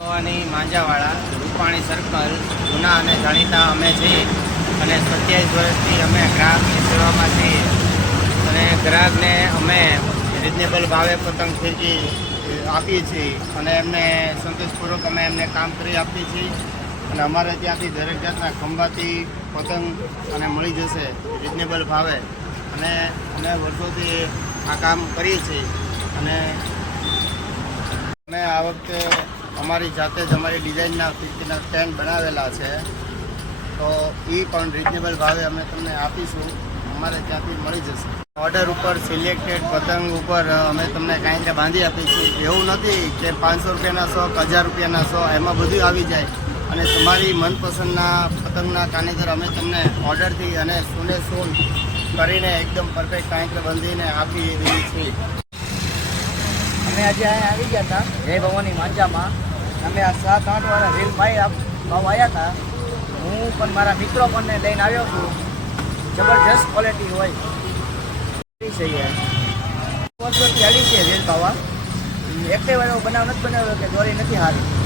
Bhavani માંજાવાળા Rupani circle જૂના અને જાણીતા અમે છીએ અને 27 વર્ષથી અમે ગ્રાહકની સેવામાં છીએ અને ગ્રાહકને અમે રિઝનેબલ ભાવે પતંગ ફિરકી આપીએ છીએ અને એમને સંતોષપૂર્વક અમે એમને કામ કરી આપીએ છીએ અને અમારે ત્યાંથી દરેક જાતના ખંભાતી પતંગ અને મળી જશે રિઝનેબલ ભાવે અને અમે વર્ષોથી આ કામ કરીએ છીએ અને અમે આ વખતે અમારી જાતે જ અમારી ડિઝાઇનના ફિરકીના સ્ટેન્ડ બનાવેલા છે તો એ પણ રિઝનેબલ ભાવે અમે તમને આપીશું અમારે ત્યાંથી મળી જશે ઓર્ડર ઉપર સિલેક્ટેડ પતંગ ઉપર અમે તમને કાંઈ રીતે બાંધી આપીએ છીએ એવું નથી કે 500 રૂપિયાના 100 1000 રૂપિયાના 100 એમાં બધું આવી જાય અને તમારી મનપસંદના પતંગના કાનેતર અમે તમને ઓર્ડરથી અને સુને સૂન કરીને એકદમ પરફેક્ટ કાંઈ બાંધીને આપી રહી છીએ અમે આજે અહીંયા આવી ગયા હતા જય ભવાની માંજામાં અમે આ 7-8 વાળા રેલ ભાવ આવ્યા હતા હું પણ મારા મિત્રો પણ લઈને આવ્યો છું જબરજસ્ત ક્વોલિટી હોય છે વર્ષોથી હાલી છે રેલ ભાવા એકટે વાર એવો બનાવ નથી બનાવ્યો કે દોરી નથી હારી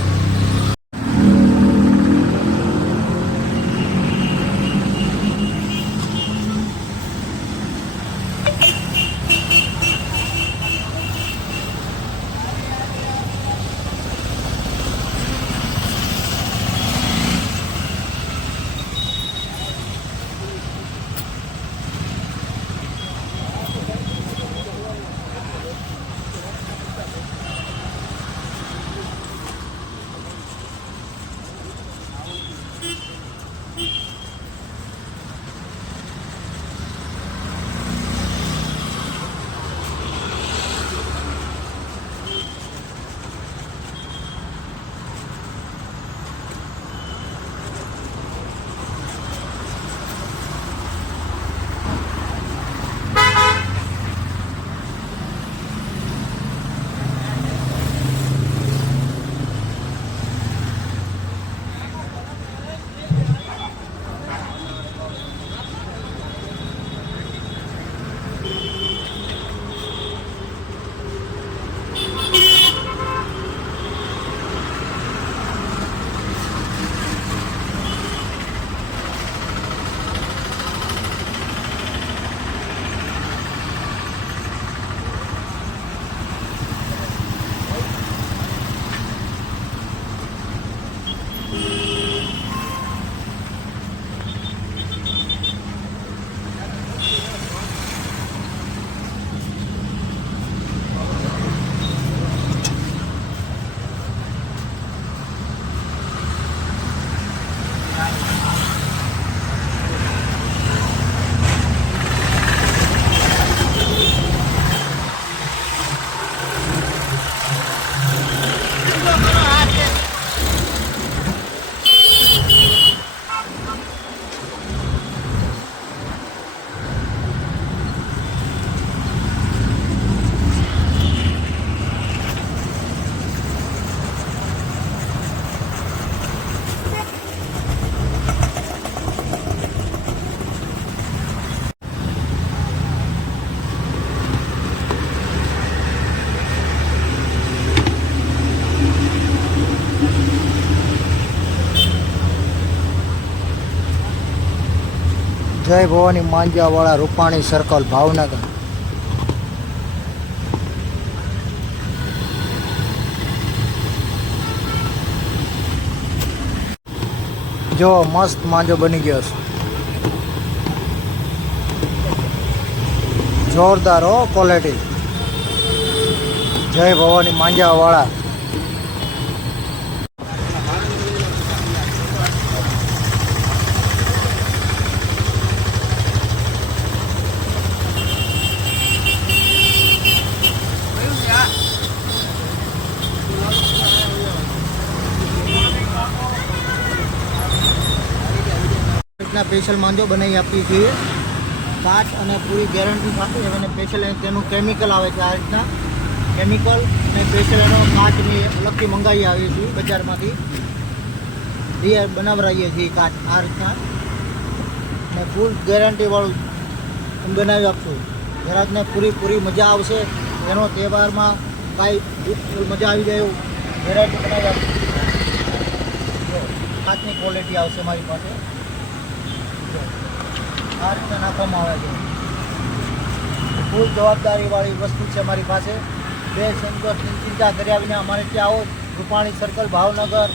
જય ભવાની માંજાવાળા રૂપાણી સર્કલ ભાવનગર જો મસ્ત માંજો બની ગયો છે જોરદાર હો ક્વોલિટી જય ભવાની માંજાવાળા સ્પેશિયલ માંજો બનાવી આપીએ છીએ કાચ અને પૂરી ગેરંટી સાથે અને સ્પેશિયલ તેનું કેમિકલ આવે છે આ રીતના કેમિકલ અને સ્પેશિયલ એનો કાચની અલગથી મંગાવી આવીએ છીએ બજારમાંથી બનાવરાઈએ છીએ કાચ આ રીતના અને ફૂલ ગેરંટીવાળું બનાવી આપશું ગ્રાહકને પૂરી મજા આવશે એનો તહેવારમાં કાંઈ મજા આવી જાય એવું ગેરંટી બનાવી આપશું કાચની ક્વોલિટી આવશે મારી પાસે. જો, આ રીતના નાખવામાં આવે છે. ફૂલ જવાબદારીવાળી વસ્તુ છે મારી પાસે. બે સંતોષની ચિંતા કર્યા વિના અમારે ત્યાં આવો. રૂપાણી સર્કલ, ભાવનગર,